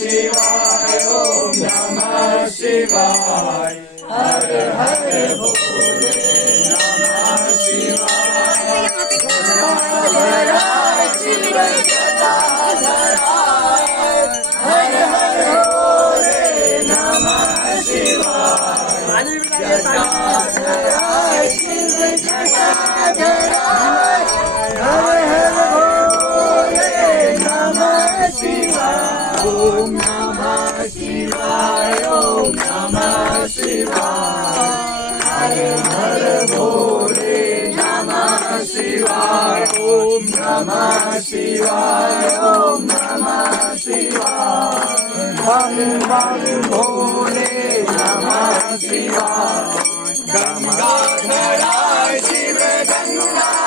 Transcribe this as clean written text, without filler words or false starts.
शिवाय ओम नमः शिवाय हर हर भोले नमः शिवाय शिव गदाधराय हर हर भोले नमः शिवाय गदाधराय शिव गदाधराय हर हर भोले नमः शिवाय ओम नमः शिवाय ओम नमः शिवाय हर हर भोले नमः शिवाय ओम नमः शिवाय ओम नमः शिवाय बम बम भोले नमः शिवाय गंगाधराय शिव गंगा